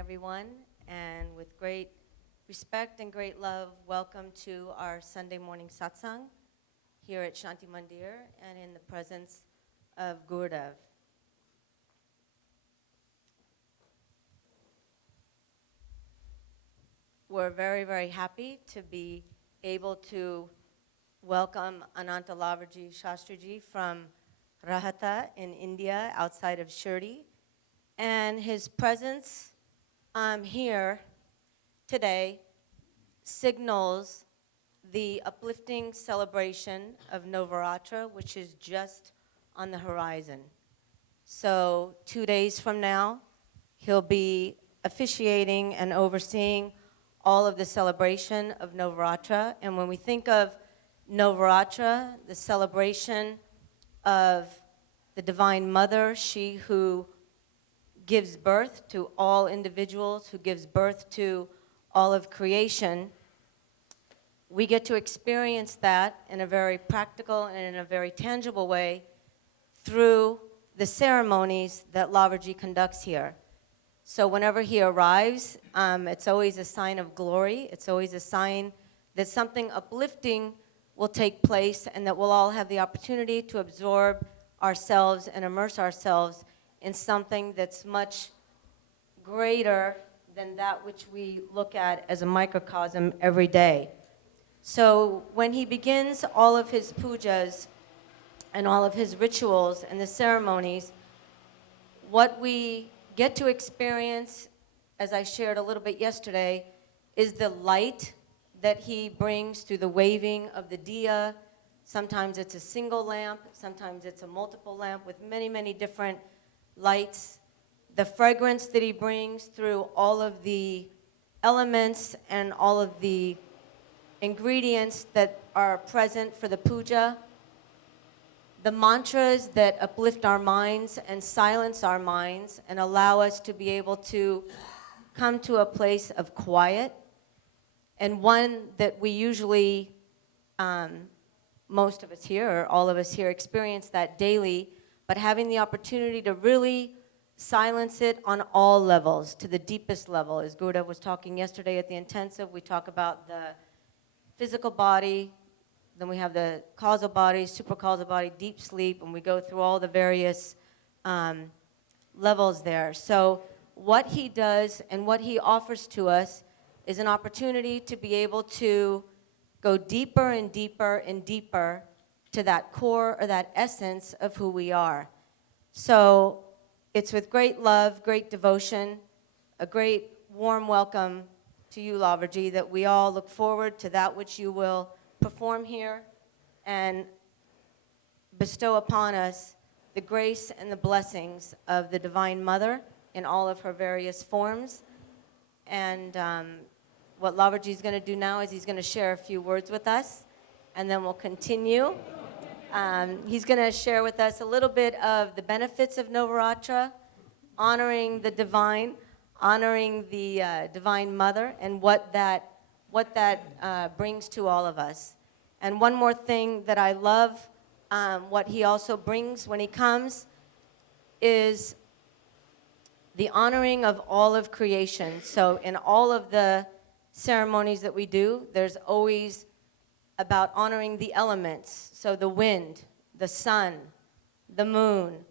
everyone, and with great respect and great love, welcome to our Sunday morning satsang here at Shanti Mandir and in the presence of Gurudev. We're very, very happy to be able to welcome Ananta Lavarji Shastriji from Rahata in India, outside of Shirdi, and his presence here today signals the uplifting celebration of Navaratri, which is just on the horizon. So 2 days from now, he'll be officiating and overseeing all of the celebration of Navaratri. And when we think of Navaratri, the celebration of the Divine Mother, she who gives birth to all individuals, who gives birth to all of creation, we get to experience that in a very practical and in a very tangible way through the ceremonies that Lavarji conducts here. So whenever he arrives, it's always a sign of glory. It's always a sign that something uplifting will take place and that we'll all have the opportunity to absorb ourselves and immerse ourselves in something that's much greater than that which we look at as a microcosm every day. So when he begins all of his pujas and all of his rituals and the ceremonies, what we get to experience, as I shared a little bit yesterday, is the light that he brings through the waving of the diya. Sometimes it's a single lamp, sometimes it's a multiple lamp with many, many different lights. The fragrance that he brings through all of the elements and all of the ingredients that are present for the puja. The mantras that uplift our minds and silence our minds and allow us to be able to come to a place of quiet, and one that we usually, most of us here, or all of us here, experience that daily, but having the opportunity to really silence it on all levels, to the deepest level. As Gurudev was talking yesterday at the intensive, we talk about the physical body, then we have the causal body, supracausal body, deep sleep, and we go through all the various levels there. So what he does and what he offers to us is an opportunity to be able to go deeper and deeper and deeper to that core or that essence of who we are. So it's with great love, great devotion, a great warm welcome to you, Lavarji, that we all look forward to that which you will perform here and bestow upon us the grace and the blessings of the Divine Mother in all of her various forms. And what Lavarji is going to do now is he's going to share a few words with us, and then we'll continue. He's going to share with us a little bit of the benefits of Navaratri, honoring the divine, honoring the Divine Mother, and what that brings to all of us. And one more thing that I love, what he also brings when he comes, is the honoring of all of creation. So in all of the ceremonies that we do, there's always about honoring the elements. So the wind, the sun, the moon,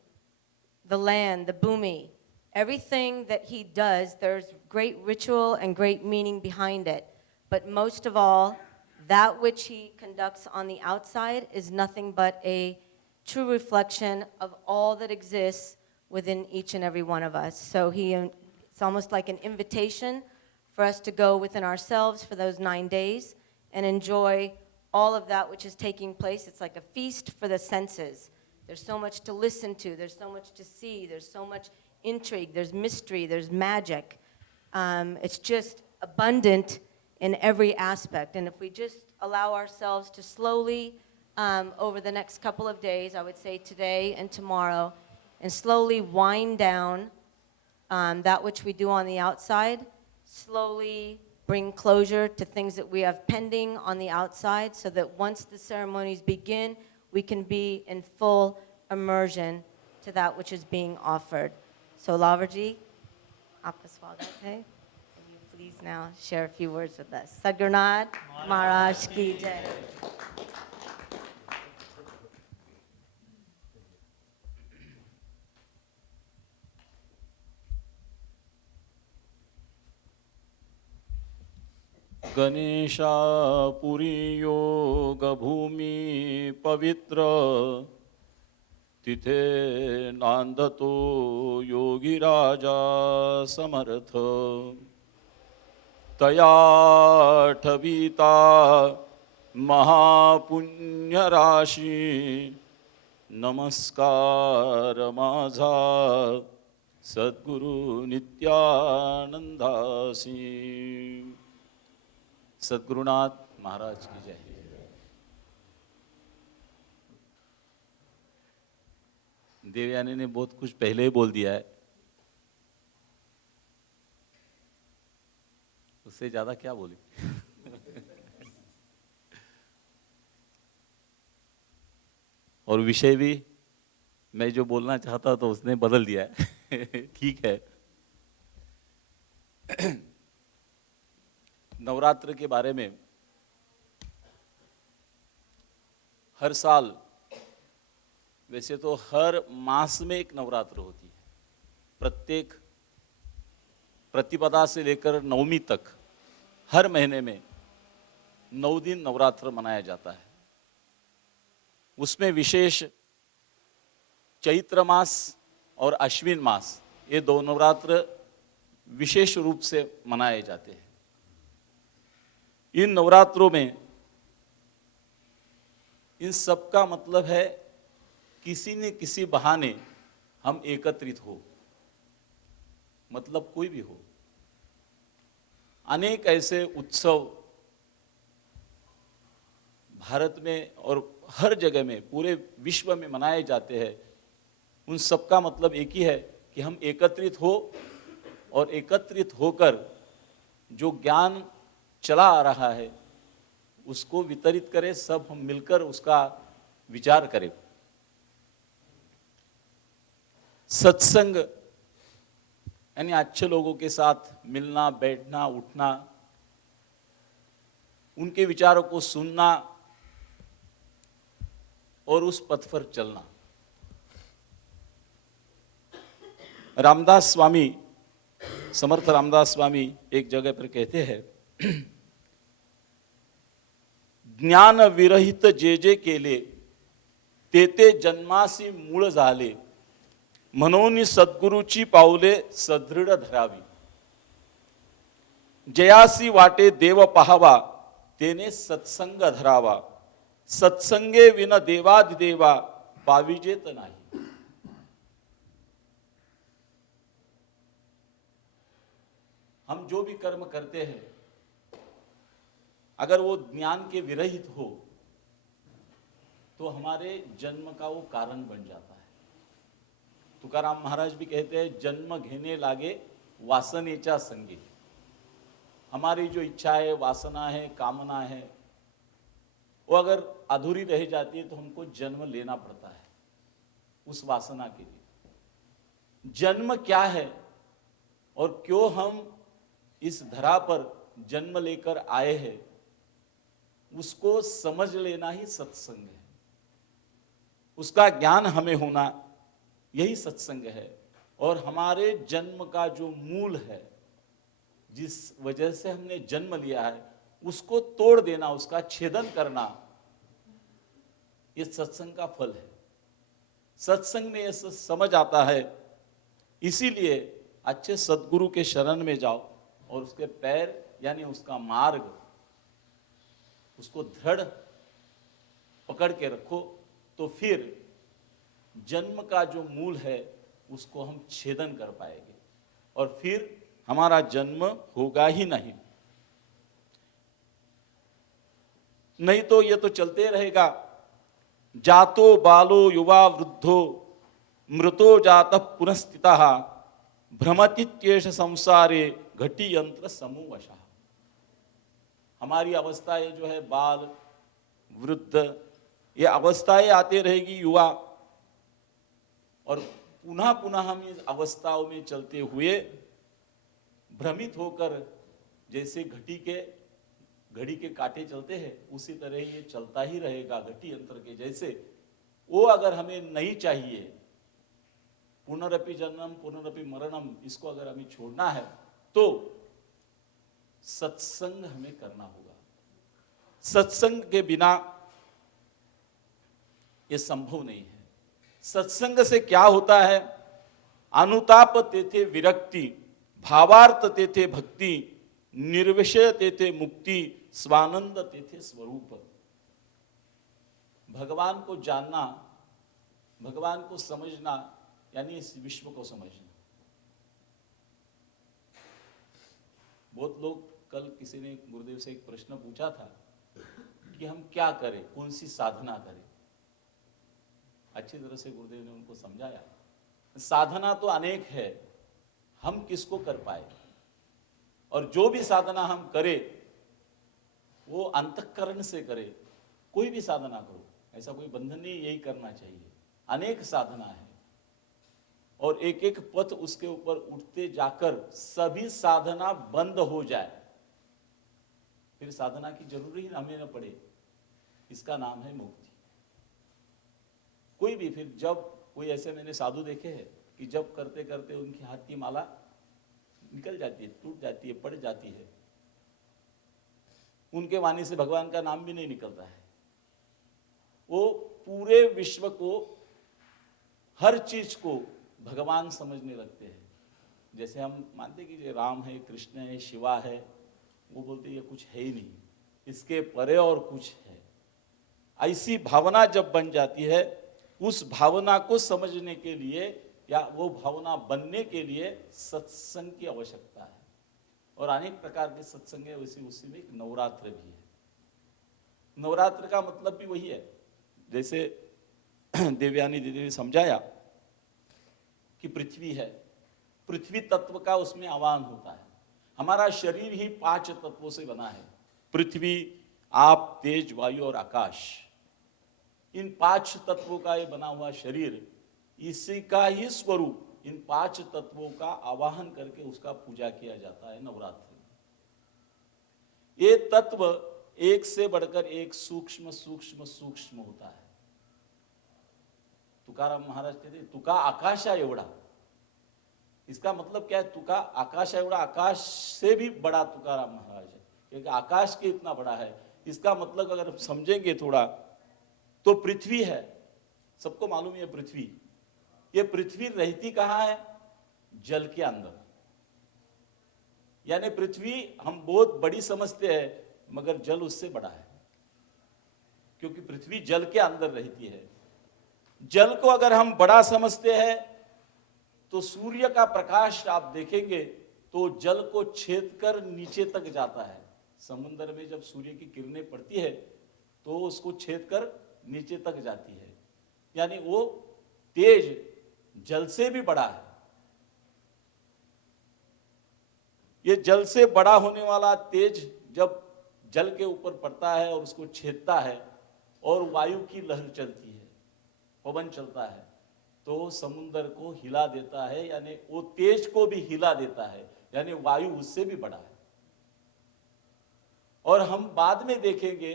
the land, the bhumi. Everything that he does, there's great ritual and great meaning behind it. But most of all, that which he conducts on the outside is nothing but a true reflection of all that exists within each and every one of us. So it's almost like an invitation for us to go within ourselves for those 9 days and enjoy all of that which is taking place. It's like a feast for the senses. There's so much to listen to, there's so much to see, there's so much intrigue, there's mystery, there's magic. It's just abundant in every aspect. And if we just allow ourselves to slowly, over the next couple of days, I would say today and tomorrow, and slowly wind down that which we do on the outside, slowly bring closure to things that we have pending on the outside, so that once the ceremonies begin, we can be in full immersion to that which is being offered. So Lavarji. आपका स्वागत है. Can you please now share a few words with us? Sadgurunath Maharaj ki jai. गणेशापुरी योग भूमि पवित्र तिथे नांदतो योगी राजा समर्थ तया ठविता महापुण्य राशी नमस्कार माझा सद्गुरु नित्यानंदासी. सद्गुरुनाथ महाराज की जय. देवयानी ने बहुत कुछ पहले ही बोल दिया है, उससे ज्यादा क्या बोले. और विषय भी मैं जो बोलना चाहता तो उसने बदल दिया है. ठीक है. नवरात्र के बारे में हर साल, वैसे तो हर मास में एक नवरात्र होती है. प्रत्येक प्रतिपदा से लेकर नवमी तक हर महीने में 9 दिन नवरात्र मनाया जाता है. उसमें विशेष चैत्र मास और अश्विन मास, ये 2 नवरात्र विशेष रूप से मनाए जाते हैं. इन नवरात्रों में इन सब का मतलब है किसी न किसी बहाने हम एकत्रित हो, मतलब कोई भी हो. अनेक ऐसे उत्सव भारत में और हर जगह में पूरे विश्व में मनाए जाते हैं. उन सब का मतलब एक ही है कि हम एकत्रित हो और एकत्रित होकर जो ज्ञान चला आ रहा है उसको वितरित करें, सब हम मिलकर उसका विचार करें. सत्संग यानी अच्छे लोगों के साथ मिलना, बैठना, उठना, उनके विचारों को सुनना और उस पथ पर चलना. रामदास स्वामी, समर्थ रामदास स्वामी एक जगह पर कहते हैं, ज्ञान विरहित जे जे केले ते ते जन्मासी मूळ झाले म्हणून सद्गुरूची पावले सदृढ धरावी. जयासी वाटे देव पाहावा तेने सत्संग धरावा. सत्संगे विन देवादिदेवा पाविजेत नाही. हम जो भी कर्म करते हैं अगर वो ज्ञान के विरहित हो तो हमारे जन्म का वो कारण बन जाता है. तुकाराम महाराज भी कहते हैं, जन्म घेने लागे वासनेच्या संगे. हमारी जो इच्छा है, वासना है, कामना है, वो अगर अधूरी रह जाती है तो हमको जन्म लेना पड़ता है उस वासना के लिए. जन्म क्या है और क्यों हम इस धरा पर जन्म लेकर आए हैं, उसको समझ लेना ही सत्संग है. उसका ज्ञान हमें होना, यही सत्संग है. और हमारे जन्म का जो मूल है, जिस वजह से हमने जन्म लिया है, उसको तोड़ देना, उसका छेदन करना, ये सत्संग का फल है. सत्संग में ये समझ आता है. इसीलिए अच्छे सद्गुरु के शरण में जाओ और उसके पैर यानी उसका मार्ग, उसको दृढ़ पकड़ के रखो, तो फिर जन्म का जो मूल है उसको हम छेदन कर पाएंगे और फिर हमारा जन्म होगा ही नहीं. नहीं तो ये तो चलते रहेगा. जातो बालो युवा वृद्धो मृतो जातः पुनस्थितः भ्रमतीत्येष संसारे घटी यंत्र समूवशः. हमारी अवस्थाएं जो है, बाल, वृद्ध, ये अवस्थाएं आते रहेगी, युवा, और पुनः पुनः हम इस अवस्थाओं में चलते हुए भ्रमित होकर जैसे घड़ी के कांटे चलते हैं उसी तरह ये चलता ही रहेगा घटी यंत्र के जैसे। वो अगर हमें नहीं चाहिए, पुनरपि जन्म पुनरपि मरणम, इसको अगर हमें छोड़ना है तो सत्संग हमें करना होगा। सत्संग के बिना ये संभव नहीं है। सत्संग से क्या होता है? अनुताप तेथे विरक्ति, भावार्थ तेथे भक्ति, निर्विषय तेथे मुक्ति, स्वानंद तेथे स्वरूप। भगवान को जानना, भगवान को समझना, यानी इस विश्व को समझना। बहुत लोग, कल किसी ने गुरुदेव से एक प्रश्न पूछा था कि हम क्या करें, कौन सी साधना करें। अच्छी तरह से गुरुदेव ने उनको समझाया, साधना तो अनेक है, हम किसको कर पाए। और जो भी साधना हम करें वो अंतःकरण से करें। कोई भी साधना करो, ऐसा कोई बंधन नहीं, यही करना चाहिए। अनेक साधना है और एक एक पथ उसके ऊपर उठते जाकर सभी साधना बंद हो जाए, फिर साधना की जरूरी ही हमें न पड़े, इसका नाम है मुक्ति। कोई भी, फिर जब कोई ऐसे मैंने साधु देखे हैं कि जब करते करते उनकी हाथ की माला निकल जाती है, टूट जाती है, पड़ जाती है, उनके वाणी से भगवान का नाम भी नहीं निकलता है। वो पूरे विश्व को, हर चीज को भगवान समझने लगते हैं। जैसे हम मानते कि ये राम है, कृष्ण है, शिवा है, वो बोलते ये कुछ है ही नहीं, इसके परे और कुछ है। ऐसी भावना जब बन जाती है, उस भावना को समझने के लिए या वो भावना बनने के लिए सत्संग की आवश्यकता है। और अनेक प्रकार के सत्संग है, उसी में एक नवरात्र भी है। नवरात्र का मतलब भी वही है, जैसे देवयानी दीदी ने समझाया कि पृथ्वी है, पृथ्वी तत्व का उसमें आवाहन होता है। हमारा शरीर ही 5 तत्वों से बना है, पृथ्वी, आप, तेज, वायु और आकाश। इन 5 तत्वों का ये बना हुआ शरीर, इसी का ही स्वरूप, इन 5 तत्वों का आवाहन करके उसका पूजा किया जाता है नवरात्र में। ये तत्व एक से बढ़कर एक सूक्ष्म सूक्ष्म सूक्ष्म होता है। तुकाराम महाराज कहते तुका आकाशा एवढा। इसका मतलब क्या है? तुका आकाश एवढा, आकाश से भी बड़ा तुकाराम महाराज है, क्योंकि आकाश के इतना बड़ा है। इसका मतलब अगर समझेंगे थोड़ा तो पृथ्वी है, सबको मालूम है पृथ्वी। ये पृथ्वी रहती कहाँ है? जल के अंदर। यानी पृथ्वी हम बहुत बड़ी समझते हैं, मगर जल उससे बड़ा है, क्योंकि पृथ्वी जल के अंदर रहती है। जल को अगर हम बड़ा समझते हैं तो सूर्य का प्रकाश आप देखेंगे तो जल को छेद कर नीचे तक जाता है। समुद्र में जब सूर्य की किरणें पड़ती है तो उसको छेद कर नीचे तक जाती है, यानी वो तेज जल से भी बड़ा है। ये जल से बड़ा होने वाला तेज जब जल के ऊपर पड़ता है और उसको छेदता है और वायु की लहर चलती है, पवन चलता है, तो समुद्र को हिला देता है, यानी वो तेज को भी हिला देता है, यानी वायु उससे भी बड़ा है। और हम बाद में देखेंगे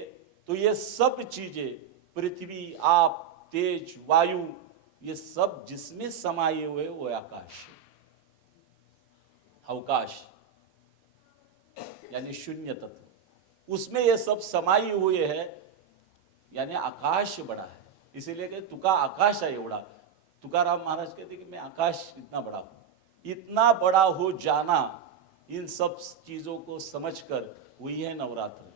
तो ये सब चीजें, पृथ्वी, आप, तेज, वायु, ये सब जिसमें समाये हुए वो आकाश है। अवकाश यानी शून्य तत्व, उसमें ये सब समाये हुए है, यानी आकाश बड़ा है। इसीलिए कहते तुका आकाश है एवढा। तुकाराम महाराज कहते कि मैं आकाश इतना बड़ा हूं। इतना बड़ा हो जाना, इन सब चीजों को समझकर, वही है नवरात्र।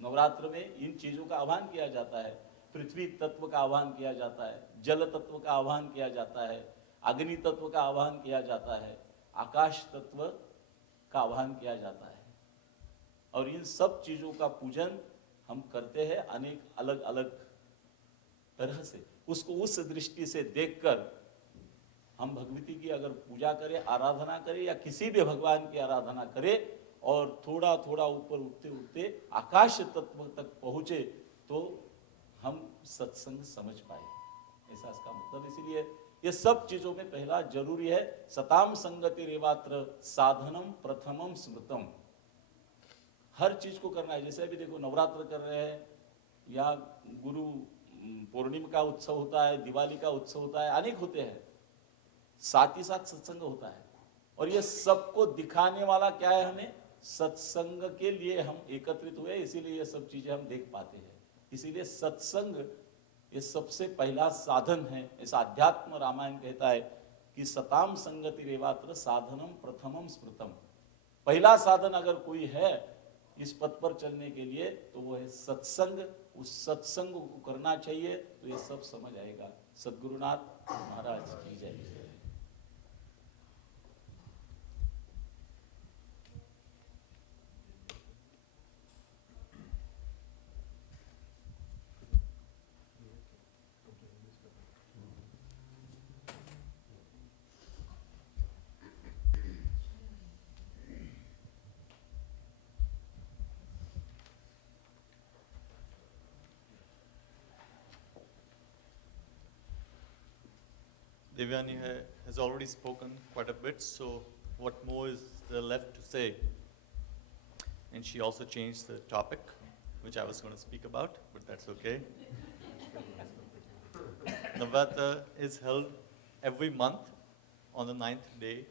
नवरात्र में इन चीजों का आह्वान किया जाता है। पृथ्वी तत्व का आह्वान किया जाता है, जल तत्व का आह्वान किया जाता है, अग्नि तत्व का आह्वान किया जाता है, आकाश तत्व का आह्वान किया जाता है। और इन सब चीजों का पूजन हम करते हैं अनेक अलग अलग तरह से। उसको उस दृष्टि से देखकर हम भगवती की अगर पूजा करें, आराधना करें, या किसी भी भगवान की आराधना करें और थोड़ा थोड़ा ऊपर उठते उठते आकाश तत्व तक पहुंचे तो हम सत्संग समझ पाए, ऐसा इसका मतलब। इसीलिए ये सब चीजों में पहला जरूरी है सताम संगति रेवात्र साधनम प्रथमम स्मृतम। हर चीज को करना है। जैसे अभी देखो नवरात्र कर रहे हैं या गुरु पूर्णिमा का उत्सव होता है, दिवाली का उत्सव होता है, अनेक होते हैं, साथ ही साथ सत्संग होता है। और ये सबको दिखाने वाला क्या है, हमें सत्संग के लिए हम एकत्रित हुए, इसीलिए ये सब चीजें हम देख पाते हैं। इसीलिए सत्संग ये सबसे पहला साधन है। ऐसा अध्यात्म रामायण कहता है कि सताम संगति रेवात्र साधनम प्रथमम स्मृतम। पहला साधन अगर कोई है इस पथ पर चलने के लिए तो वो है सत्संग। उस सत्संग को करना चाहिए तो ये सब समझ आएगा। सद्गुरुनाथ महाराज की जय। Devyani has already spoken quite a bit, so what more is there left to say? And she also changed the topic, which I was going to speak about, but that's okay. Navaratri is held every month on the 9th day,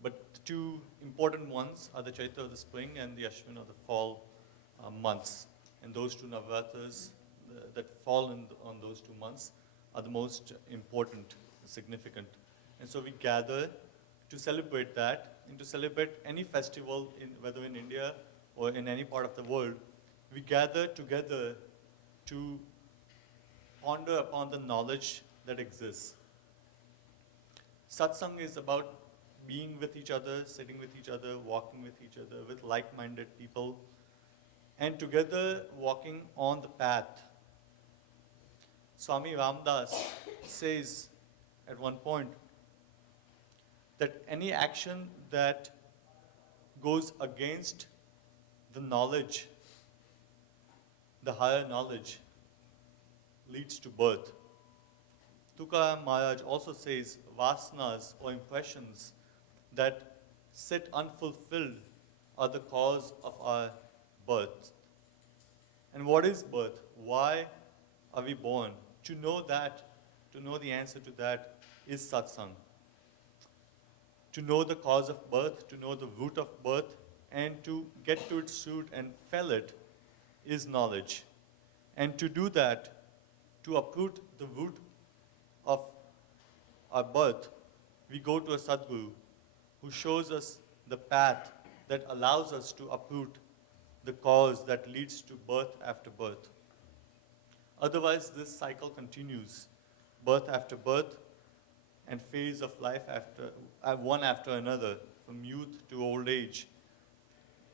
but the two important ones are the Chaitra of the spring and the Ashwin of the fall months. And those two Navaratris that fall on those 2 months are the most important, significant. And so we gather to celebrate that and to celebrate any festival, whether in India or in any part of the world. We gather together to ponder upon the knowledge that exists. Satsang is about being with each other, sitting with each other, walking with each other, with like-minded people, and together walking on the path. Swami Ramdas says at one point that any action that goes against the knowledge, the higher knowledge, leads to birth. Tukaram Maharaj also says vasanas or impressions that sit unfulfilled are the cause of our birth. And what is birth? Why are we born? To know that, to know the answer to that is satsang. To know the cause of birth, to know the root of birth, and to get to its root and fell it is knowledge. And to do that, to uproot the root of our birth, we go to a Sadguru who shows us the path that allows us to uproot the cause that leads to birth after birth. Otherwise, this cycle continues, birth after birth, and phase of life one after another, from youth to old age.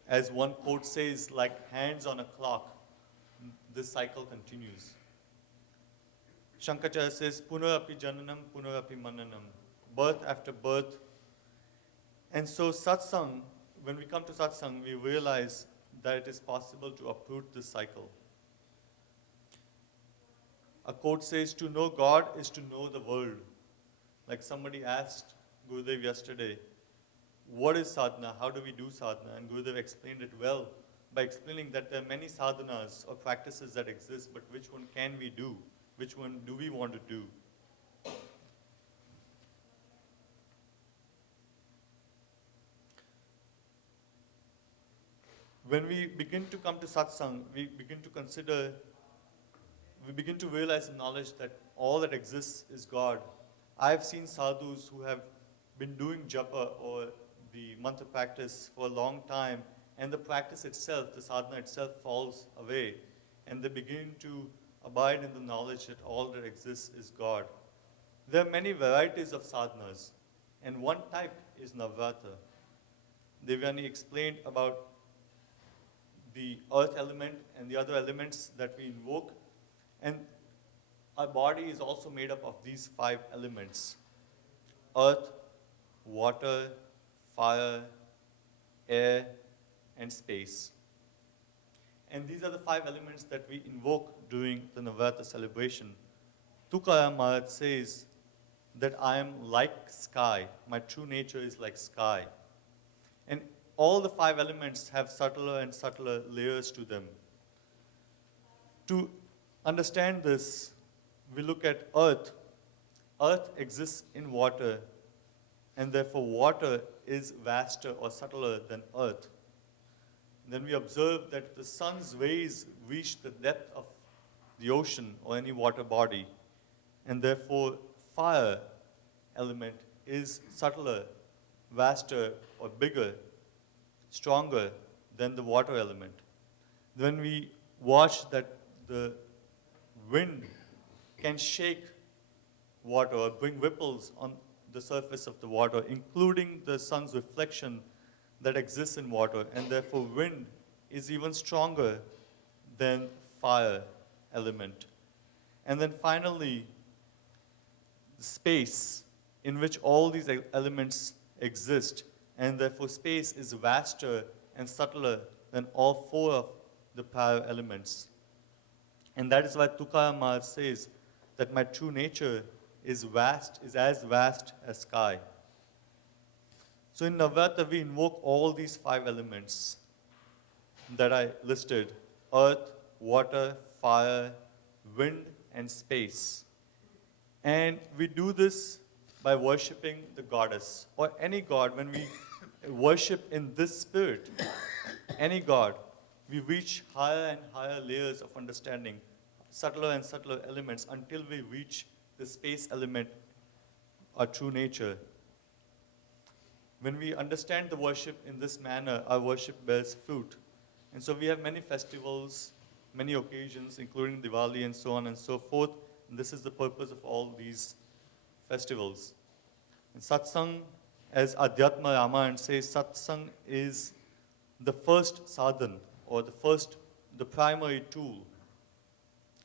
As one quote says, like hands on a clock, this cycle continues. Shankaracharya says, Punarapi jananam, punarapi mananam, birth after birth. And so satsang, when we come to satsang, we realize that it is possible to uproot this cycle. A quote says, to know God is to know the world. Like somebody asked Gurudev yesterday, what is sadhana? How do we do sadhana? And Gurudev explained it well by explaining that there are many sadhanas or practices that exist, but which one can we do? Which one do we want to do? When we begin to come to satsang, we begin to realize the knowledge that all that exists is God. I've seen sadhus who have been doing japa or the mantra practice for a long time, and the practice itself, the sadhana itself, falls away, and they begin to abide in the knowledge that all that exists is God. There are many varieties of sadhanas, and one type is Navaratri. Devyani explained about the earth element and the other elements that we invoke, and our body is also made up of these 5 elements: earth, water, fire, air, and space. And these are the 5 elements that we invoke during the Navaratri celebration. Tukaram Maharaj says that I am like sky. My true nature is like sky. And all the 5 elements have subtler and subtler layers to them. To understand this, we look at earth. Earth exists in water, and therefore water is vaster or subtler than earth. Then we observe that the sun's rays reach the depth of the ocean or any water body, and therefore fire element is subtler, vaster, or bigger, stronger than the water element. When we watch that the wind can shake water or bring ripples on the surface of the water, including the sun's reflection that exists in water, and therefore wind is even stronger than fire element. And then finally, space in which all these elements exist, and therefore space is vaster and subtler than all 4 of the prior elements. And that is why Tukaram Maharaj says that my true nature is as vast as sky. So in Navaratri, we invoke all these 5 elements that I listed: earth, water, fire, wind, and space. And we do this by worshipping the goddess or any god. When we worship in this spirit, any god, we reach higher and higher layers of understanding, subtler and subtler elements, until we reach the space element, our true nature. When we understand the worship in this manner, our worship bears fruit. And so we have many festivals, many occasions, including Diwali and so on and so forth. And this is the purpose of all these festivals. And satsang, as Adhyatma Ramayana says, satsang is the first sadhan, or the primary tool.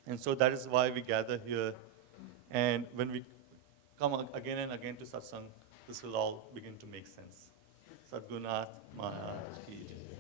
And so that is why we gather here. And when we come again and again to satsang, this will all begin to make sense. Sadgunath Maharaj ki jai.